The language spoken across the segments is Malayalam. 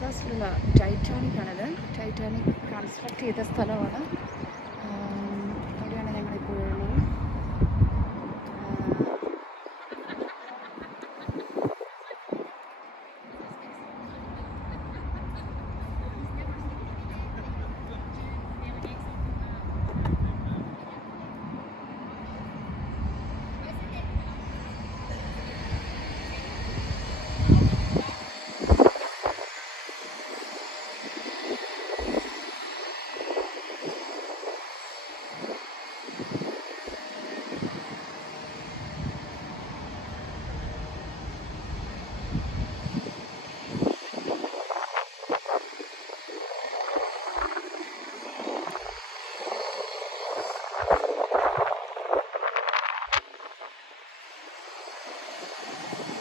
ബെൽഫാസ്റ്റിലുള്ള ടൈറ്റാനിക്കാണിത്. ടൈറ്റാനിക് കൺസ്ട്രക്ട് ചെയ്ത സ്ഥലമാണ്. അവിടെയാണ് ഞങ്ങളിപ്പോൾ ഉള്ളത്.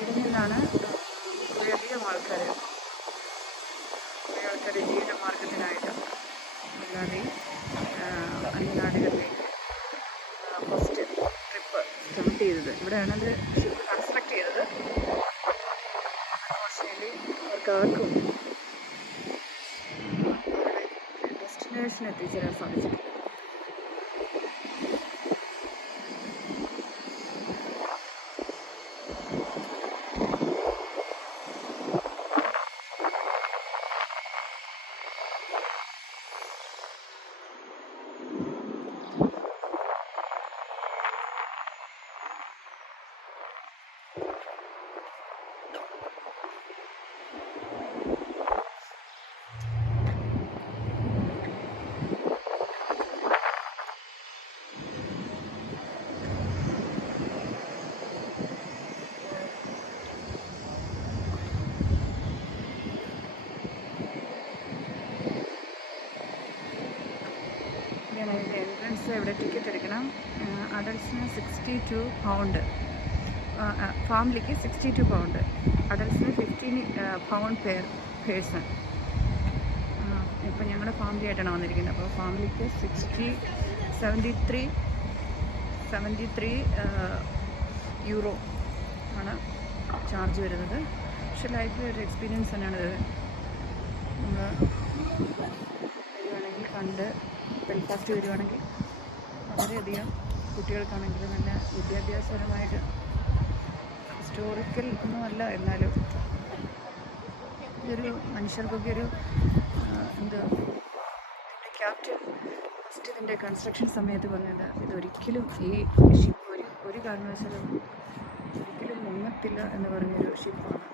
ഇവിടെ നിന്നാണ് കുറേയധികം ആൾക്കാർ ജീവിതമാർഗത്തിനായിട്ട് അല്ലാതെ അന്യനാടുകളിലേക്ക് ഫസ്റ്റ് ട്രിപ്പ് സ്റ്റാർട്ട് ചെയ്തത് ഇവിടെയാണ് അത് ഷിപ്പ് കൺസ്ട്രക്ട് ചെയ്തത്. അൺഫോർച്യുനേറ്റ്ലി അവർക്കാർക്കും ഡെസ്റ്റിനേഷൻ എത്തിച്ചേരാൻ സാധിച്ചിട്ടില്ല. ഇതിൻ്റെ എൻട്രൻസ് ഇവിടെ ടിക്കറ്റ് എടുക്കണം. അഡൽട്ട്സിന് 62 പൗണ്ട്, ഫാമിലിക്ക് 62 പൗണ്ട്, അഡൽട്ട്സിന് 15 പൗണ്ട് പെർ പേഴ്സൺ. ഇപ്പം ഞങ്ങളുടെ ഫാമിലി ആയിട്ടാണ് വന്നിരിക്കുന്നത്. അപ്പോൾ ഫാമിലിക്ക് 73 യൂറോ ആണ് ചാർജ് വരുന്നത്. പക്ഷെ ലൈഫിൽ ഒരു എക്സ്പീരിയൻസ് തന്നെയാണ് ഇത്. നമ്മൾ വരുവാണെങ്കിൽ കണ്ട് ബെൽഫാസ്റ്റ് വരുവാണെങ്കിൽ വളരെയധികം കുട്ടികൾക്കാണെങ്കിലും നല്ല വിദ്യാഭ്യാസപരമായിട്ട് ഹിസ്റ്റോറിക്കൽ ഒന്നുമല്ല, എന്നാലും ഇതൊരു മനുഷ്യർക്കൊക്കെ ഒരു എന്താ ക്യാപ്റ്റൻ ഫസ്റ്റ് ഇതിൻ്റെ കൺസ്ട്രക്ഷൻ സമയത്ത് പറഞ്ഞത് ഇതൊരിക്കലും ഈ ഷിപ്പ് ഒരു കാരണവശാലും ഒരിക്കലും മുങ്ങത്തില്ല എന്ന് പറഞ്ഞൊരു ഷിപ്പാണ്.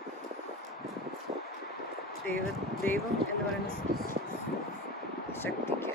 ദൈവം എന്ന് പറയുന്ന ശക്തിക്ക്